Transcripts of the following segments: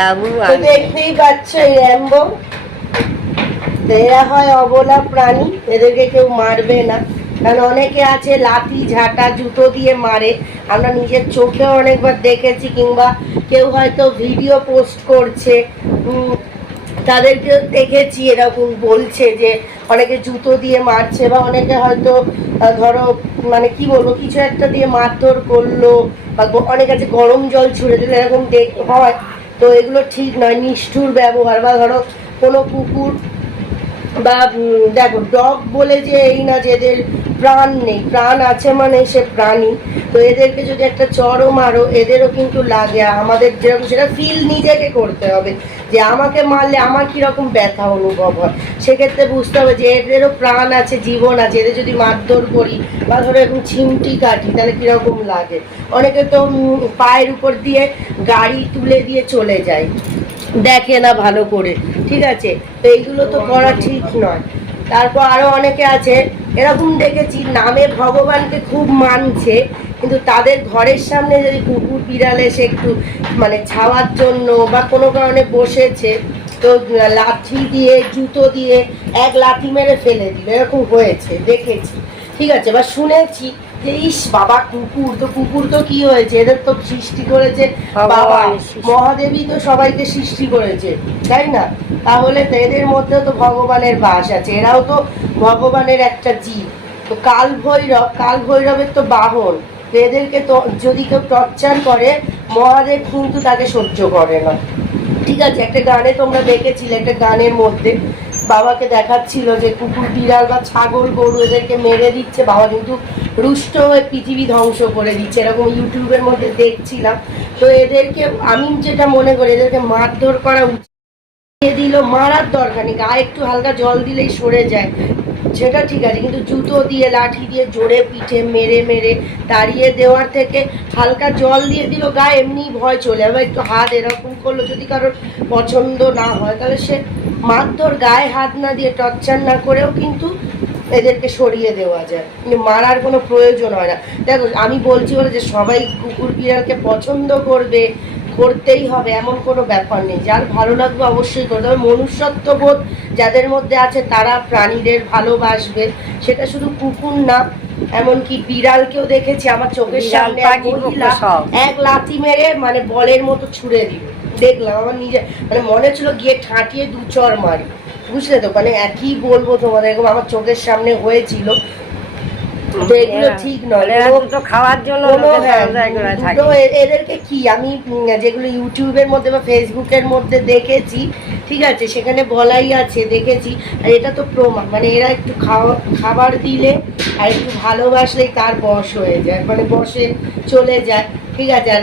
বাবু তো দেখতেই পাচ্ছ এই র্যাম্বো, এরা হয় অবলা প্রাণী, এদেরকে কেউ মারবে না। কারণ অনেকে আছে লাঠি ঝাঁটা জুতো দিয়ে মারে, আমরা নিজের চোখেও অনেকবার দেখেছি, কিংবা কেউ হয়তো ভিডিও পোস্ট করছে, তাদেরকে দেখেছি এরকম বলছে যে অনেকে জুতো দিয়ে মারছে, বা অনেকে হয়তো ধরো মানে কি বলবো কিছু একটা দিয়ে মারধর করলো, বা অনেক আছে গরম জল ছুঁড়ে দিল, এরকম হয়। তো এগুলো ঠিক নয়, নিষ্ঠুর ব্যবহার। বা ধরো কোনো কুকুর বা দেখো ডগ বলে যে এই না যে এদের প্রাণ নেই, প্রাণ আছে মানে সে প্রাণী। তো এদেরকে যদি একটা চড়ও মারো এদেরও কিন্তু লাগে, আমাদের যেরকম সেটা ফিল নিজেকে করতে হবে যে আমাকে মারলে আমার কীরকম ব্যথা অনুভব হয়, সেক্ষেত্রে বুঝতে হবে যে এদেরও প্রাণ আছে, জীবন আছে। এদের যদি মারধর করি বা ধরো এরকম ছিমটি কাটি তাহলে কীরকম লাগে। অনেকে তো পায়ের উপর দিয়ে গাড়ি তুলে দিয়ে চলে যায়, দেখে না ভালো করে, ঠিক আছে। তো এইগুলো তো করা ঠিক নয়। তারপর আরো অনেকে আছে এরকম দেখেছি নামে ভগবানকে খুব মানছে, কিন্তু তাদের ঘরের সামনে যদি কুকুর বিড়াল এসে একটু মানে ছাওয়ার জন্য বা কোনো কারণে বসেছে, তো লাঠি দিয়ে জুতো দিয়ে এক লাঠি মেরে ফেলে দিল, এরকম হয়েছে দেখেছি, ঠিক আছে। বা শুনেছি যে ইস বাবা কুকুর তো, কুকুর তো কি হয়েছে, এদের তো সৃষ্টি করেছে বাবা মহাদেবী, তো সবাইকে সৃষ্টি করেছে, তাই না? তাহলে তো এদের মধ্যে তো ভগবানের বাস আছে, এরাও তো ভগবানের একটা জীব। তো কাল ভৈরবের তো বাহন, তো এদেরকে তো যদি কেউ টর্চার করে মহাদেব কিন্তু তাকে সহ্য করে না, ঠিক আছে। একটা গানে তোমরা দেখেছিলে, একটা গানের মধ্যে বাবাকে দেখাচ্ছিল যে কুকুর বিড়াল বা ছাগল গরু এদেরকে মেরে দিচ্ছে, বাবা কিন্তু রুষ্ট হয়ে পৃথিবী ধ্বংস করে দিচ্ছে, এরকম ইউটিউবের মধ্যে দেখছিলাম। তো এদেরকে আমি যেটা মনে করি এদেরকে মারধর করা উচিত দিল, মারার দরকার নেই, গায়ে একটু হালকা জল দিলেই সরে যায়, সেটা ঠিক আছে। কিন্তু জুতো দিয়ে লাঠি দিয়ে জোরে পিঠে মেরে মেরে তাড়িয়ে দেওয়ার থেকে হালকা জল দিয়ে দিল গায়ে, এমনি ভয় চলে যাবে। একটু হাত এরকম করলো, যদি কারোর পছন্দ না হয় তাহলে সে মারধর গায়ে হাত না দিয়ে টর্চার না করেও কিন্তু এদেরকে সরিয়ে দেওয়া যায়, কিন্তু মারার কোনো প্রয়োজন হয় না। দেখো আমি বলছি বলে যে সবাই কুকুর বিড়ালকে পছন্দ করবে, করতেই হবে এমন কোনো ব্যাপার নেই, যার ভালো লাগবে অবশ্যই করতে হবে। মনুষ্যত্ববোধ যাদের মধ্যে আছে তারা প্রাণীদের ভালোবাসবে, সেটা শুধু কুকুর না, এমনকি বিড়ালকেও দেখেছি আমার চোখের সামনে এক লাথি মেরে মানে বলের মতো ছুঁড়ে দিল, দেখলাম আমার নিজে মানে মনে ছিল গিয়ে ঠাঁটিয়ে দু চর মারি, বুঝলে তো। মানে একই বলবো তোমাদের, এরকম আমার চোখের সামনে হয়েছিল। তো এগুলো ঠিক নয়, খাওয়ার জন্য এদেরকে কি আমি যেগুলো ইউটিউবের মধ্যে বা ফেসবুকের মধ্যে দেখেছি, ঠিক আছে, সেখানে বলাই আছে দেখেছি, আর এটা তো প্রমাণ, মানে এরা একটু খাবার দিলে আর একটু ভালোবাসলেই তার বশ হয়ে যায়, মানে বসে চলে যায়, ঠিক আছে। আর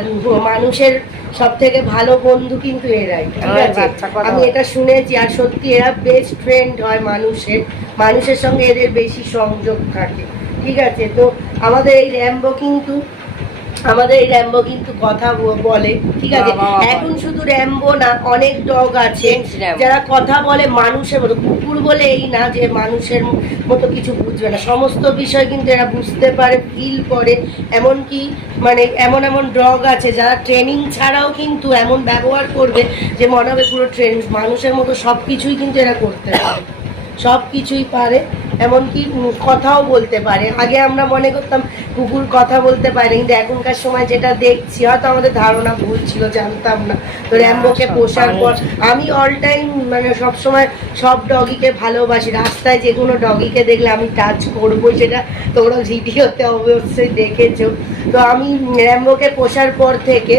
মানুষের সব থেকে ভালো বন্ধু কিন্তু এরাই, ঠিক আছে। আমি এটা শুনেছি, আর সত্যি এরা বেস্ট ফ্রেন্ড হয় মানুষের, মানুষের সঙ্গে এদের বেশি সংযোগ থাকে, ঠিক আছে। তো আমাদের এই র্যাম্বো কিন্তু কথা বলে, ঠিক আছে। এখন শুধু র্যাম্বো না, অনেক ডগ আছে যারা কথা বলে মানুষের মতো, কুকুর বলে এই না যে মানুষের মতো কিছু বুঝবে না, সমস্ত বিষয় কিন্তু এরা বুঝতে পারে, ফিল করে। এমনকি মানে এমন ডগ আছে যারা ট্রেনিং ছাড়াও কিন্তু এমন ব্যবহার করবে যে মনে হবে পুরো ট্রেনিং, মানুষের মতো সব কিছুই কিন্তু এরা করতে পারে, সব কিছুই পারে, এমনকি কথাও বলতে পারে। আগে আমরা মনে করতাম কুকুর কথা বলতে পারে, কিন্তু এখনকার সময় যেটা দেখছি, হয়তো আমাদের ধারণা ভুল ছিল, জানতাম না। তো র্যাম্বোকে পোষার পর আমি অল টাইম মানে সবসময় সব ডগিকে ভালোবাসি, রাস্তায় যে কোনো ডগিকে দেখলে আমি টাচ করবো, সেটা তোমরা ভিডিওতে অবশ্যই দেখেছো। তো আমি র্যাম্বোকে পোষার পর থেকে,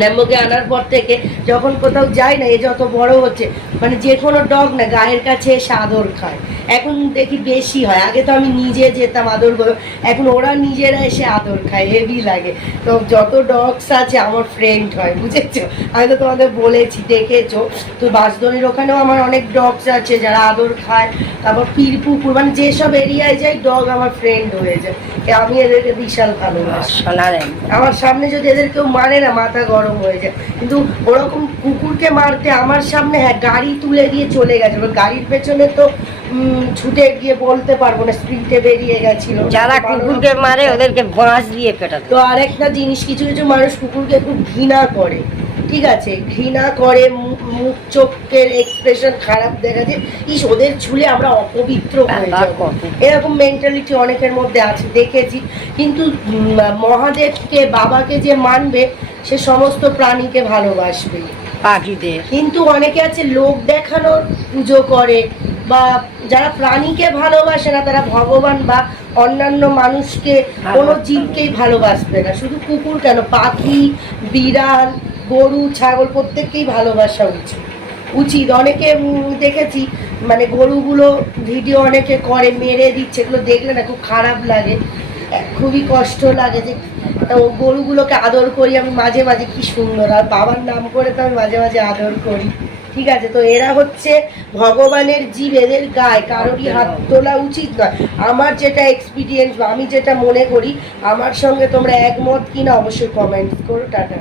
ল্যাম্বোকে আনার পর থেকে যখন কোথাও যাই না, এ যত বড় হচ্ছে মানে যে কোনো ডগ না গায়ের কাছে এসে আদর খায়, এখন দেখি বেশি হয়। আগে তো আমি নিজে যেতাম আদর করে, এখন ওরা নিজেরা এসে আদর খায়, হেভি লাগে। তো যত ডগস আছে আমার ফ্রেন্ড হয়, বুঝেছো। আমি তো তোমাদের বলেছি, দেখেছো তো বাঁশদড়ির ওখানেও আমার অনেক ডগস আছে যারা আদর খায়। তারপর পুকুর মানে যেসব এরিয়ায় যাই ডগ আমার ফ্রেন্ড হয়ে যায়, আমি এদেরকে বিশাল ভালোবাসি। আমার সামনে যদি এদের কেউ মারে না মাথা গরম হয়ে যায়, কিন্তু ওরকম কুকুরকে মারতে আমার সামনে হ্যাঁ গাড়ি তুলে দিয়ে চলে গেছে, গাড়ির পেছনে তো ছুটে গিয়ে বলতে পারবো না, স্পিডে বেরিয়ে গেছিল। যারা কুকুরকে মারে ওদেরকে বাঁশ দিয়ে পেটাতো। তো আরেকটা জিনিস, কিছু কিছু মানুষ কুকুরকে খুব ঘৃণা করে, ঠিক আছে, ঘৃণা করে, মুখ চোখের এক্সপ্রেশন খারাপ দেখা যায়, ইস ওদের ছুলে আমরা অপবিত্র হয়ে যাবো, এরকম মেন্টালিটি অনেকের মধ্যে আছে, দেখেছি। কিন্তু মহাদেবকে, বাবাকে যে মানবে সে সমস্ত প্রাণীকে ভালোবাসবে। পাখিদের কিন্তু অনেকে আছে লোক দেখানোর পুজো করে, বা যারা প্রাণীকে ভালোবাসে না তারা ভগবান বা অন্যান্য মানুষকে, কোনো জীবকেই ভালোবাসবে না। শুধু কুকুর কেন, পাখি, বিড়াল, গরু, ছাগল প্রত্যেককেই ভালোবাসা উচিত। অনেকে দেখেছি মানে গরুগুলো ভিডিও অনেকে করে মেরে দিচ্ছে, এগুলো দেখলে না খুব খারাপ লাগে, খুবই কষ্ট লাগে যে গরুগুলোকে আদর করি আমি মাঝে মাঝে, কি সুন্দর, আর বাবার নাম করে তো আমি মাঝে মাঝে আদর করি। ঠিক আছে, তো এরা হচ্ছে ভগবানের জীব, এদের গায়ে কারোরই হাত তোলা উচিত নয়। আমার যেটা এক্সপিরিয়েন্স বা আমি যেটা মনে করি, আমার সঙ্গে তোমরা একমত কিনা অবশ্যই কমেন্ট করো। টাটা।